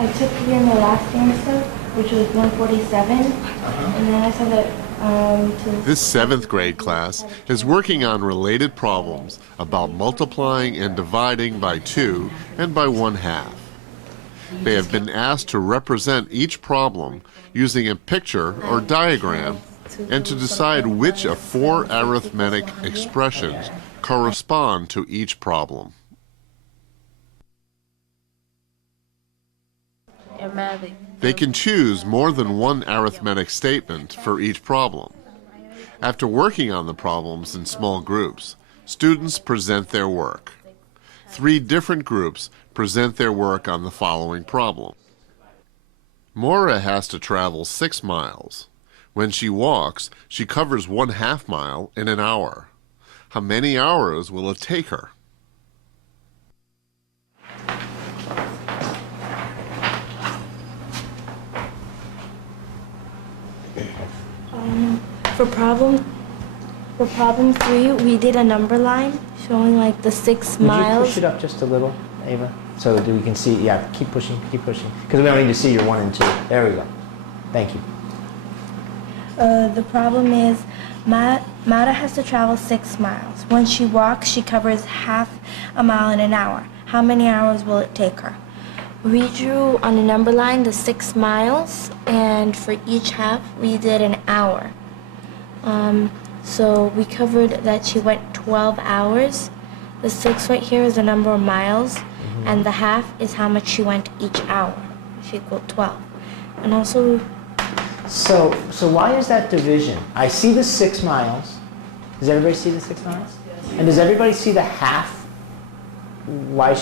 I took it in the last answer, which was 147, and then I said that This 7th grade class is working on related problems about multiplying and dividing by 2 and by 1/2. They have been asked to represent each problem using a picture or diagram and to decide which of 4 arithmetic expressions correspond to each problem. They can choose more than one arithmetic statement for each problem. After working on the problems in small groups, students present their work. 3 different groups present their work on the following problem. Maura has to travel 6 miles. When she walks, she covers 1/2 mile in an hour. How many hours will it take her? For problem 3, we did a number line showing like the 6 miles. Would you push it up just a little, Ava, so that we can see? Yeah, keep pushing, because we don't need to see your 1 and 2. There we go. Thank you. The problem is Mara has to travel 6 miles. When she walks, she covers 1/2 a mile in an hour. How many hours will it take her? We drew on a number line the 6 miles, and for each half, we did an hour. So we covered that she went 12 hours. The 6 right here is the number of miles, and the half is how much she went each hour. She equaled 12. And also... So why is that division? I see the 6 miles. Does everybody see the 6 miles? And does everybody see the half? Why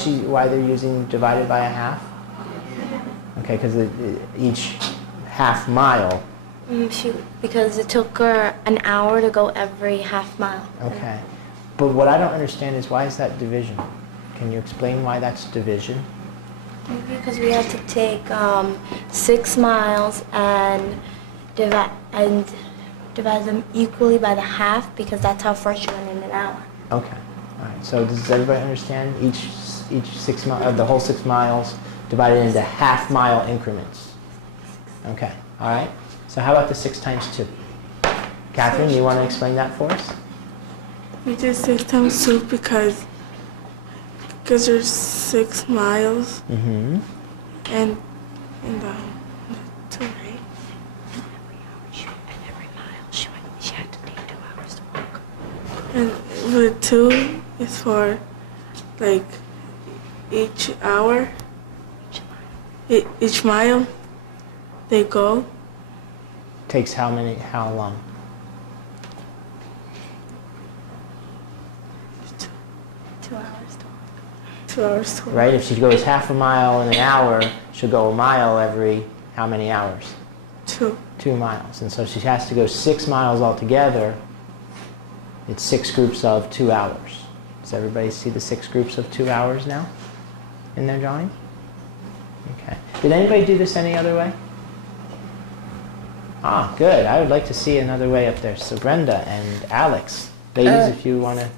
they're using divided by a half? Okay, because each half mile. Because it took her an hour to go every 1/2 mile. Okay, but what I don't understand is why is that division? Can you explain why that's division? Maybe because we had to take 6 miles and divide them equally by the half, because that's how far she went in an hour. Okay. All right. So does everybody understand each 6 miles, the whole 6 miles divided into 1/2 mile increments? Okay. All right. So how about the 6 times 2? Catherine, you want to explain that for us? We did 6 times 2 because there's 6 miles. Mm-hmm. And the 2, right? And every mile she had to take 2 hours to walk. And the 2 is for like each hour, each mile they go. Takes how long? 2 hours to walk. 2 hours to walk. Right? If she goes 1/2 a mile in an hour, she'll go a mile every how many hours? 2. 2 miles. And so she has to go 6 miles altogether. It's 6 groups of 2 hours. Does everybody see the 6 groups of 2 hours now in their drawing? Okay. Did anybody do this any other way? Ah, good. I would like to see another way up there. So Brenda and Alex, ladies, if you want to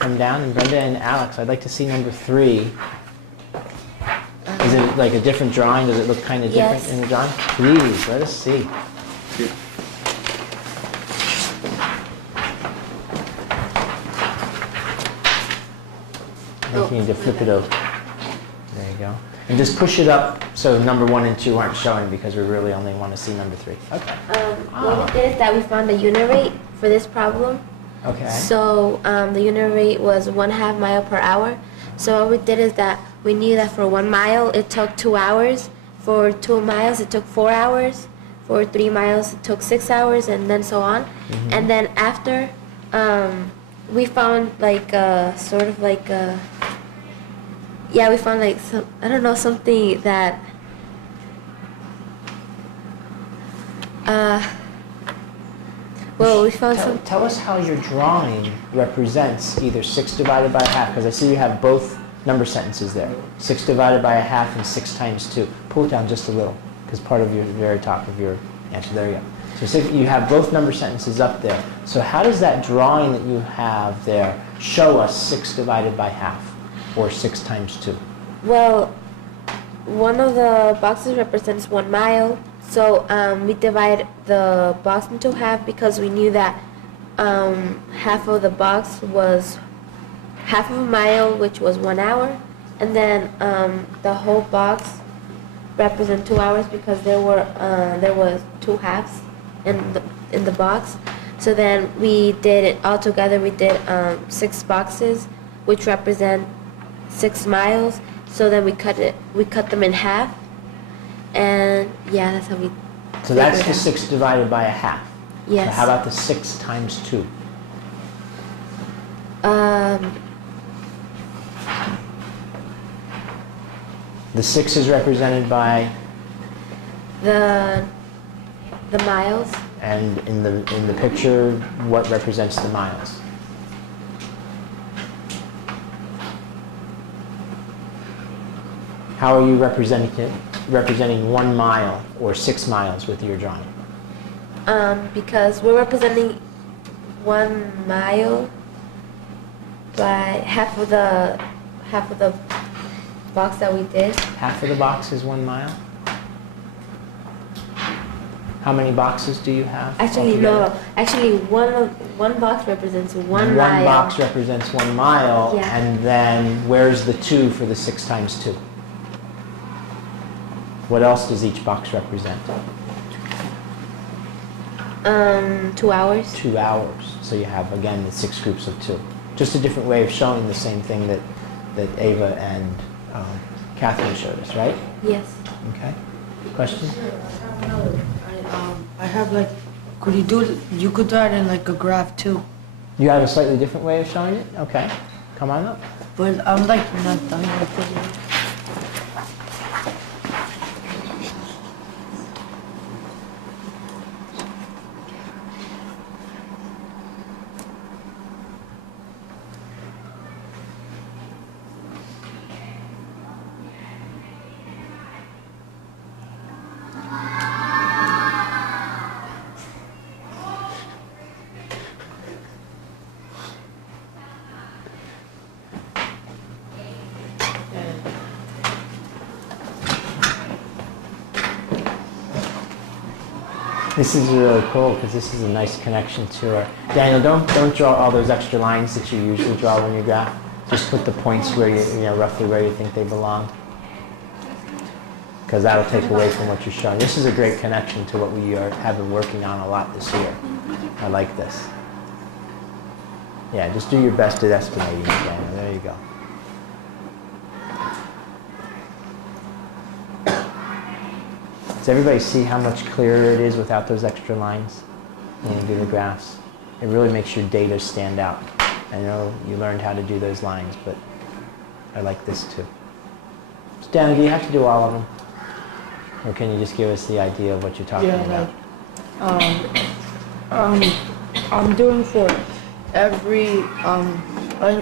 come down, and Brenda and Alex, I'd like to see number 3. Is it like a different drawing? Does it look kind of different in the drawing? Please, let us see. I think you need to flip it over. There you go. And just push it up so number 1 and 2 aren't showing, because we really only want to see number 3. Okay. What we did is that we found the unit rate for this problem. Okay. So the unit rate was 1/2 mile per hour. So what we did is that we knew that for 1 mile it took 2 hours. For 2 miles it took 4 hours. For 3 miles it took 6 hours, and then so on. Mm-hmm. And then after we found like sort of like we found like some, I don't know, something that well, we found some. Tell us how your drawing represents either 6 divided by a half, because I see you have both number sentences there. 6 divided by a half and 6 times 2. Pull it down just a little, because part of your very top of your answer. There you go. So you have both number sentences up there. So how does that drawing that you have there show us 6 divided by half, or 6 times 2? Well, one of the boxes represents 1 mile. So we divide the box into half because we knew that half of the box was half of a mile, which was 1 hour, and then the whole box represent 2 hours because there was 2 halves in the box. So then we did it all together. We did 6 boxes, which represent 6 miles. So then we cut them in half, and yeah, that's how we. So that's the 6 divided by a half. Yes. So how about the 6 times 2? The 6 is represented by, The miles. and in the picture, what represents the miles? How are you representing 1 mile or 6 miles with your drawing? Because we're representing 1 mile by half of the box that we did. Half of the box is 1 mile? How many boxes do you have? Actually, altogether? no. Actually, one box represents 1 mile. One box represents 1 mile, Yeah. and then where's the 2 for the 6 times 2? What else does each box represent? 2 hours. 2 hours. So you have, again, the 6 groups of 2. Just a different way of showing the same thing that Ava and Catherine showed us, right? Yes. Okay. Question? I have like, could you do it? You could do it in like a graph too, You have a slightly different way of showing it? Okay. Come on up. but I'm like not done with it yet. This is really cool because this is a nice connection to her. Daniel, don't draw all those extra lines that you usually draw when you graph. Just put the points where you know roughly where you think they belong, because that'll take away from what you're showing. This is a great connection to what we have been working on a lot this year. I like this. Yeah, just do your best at estimating it, Daniel. There you go. Does everybody see how much clearer it is without those extra lines when you do the graphs? It really makes your data stand out. I know you learned how to do those lines, but I like this too. So Dan, do you have to do all of them? Or can you just give us the idea of what you're talking about? I'm doing for every,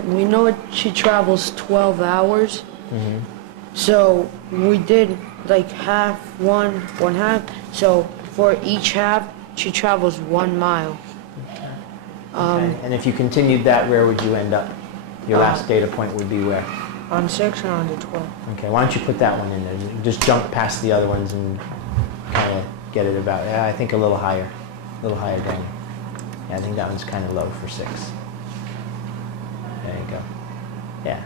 we know she travels 12 hours. Mm-hmm. So we did like half, one half. So for each half, she travels 1 mile. Okay. And if you continued that, where would you end up? Your last data point would be where? On 6 and on the 12. Okay, why don't you put that one in there? Just jump past the other ones and kind of get it about, yeah, I think a little higher down. Yeah, I think that one's kind of low for 6. There you go. Yeah.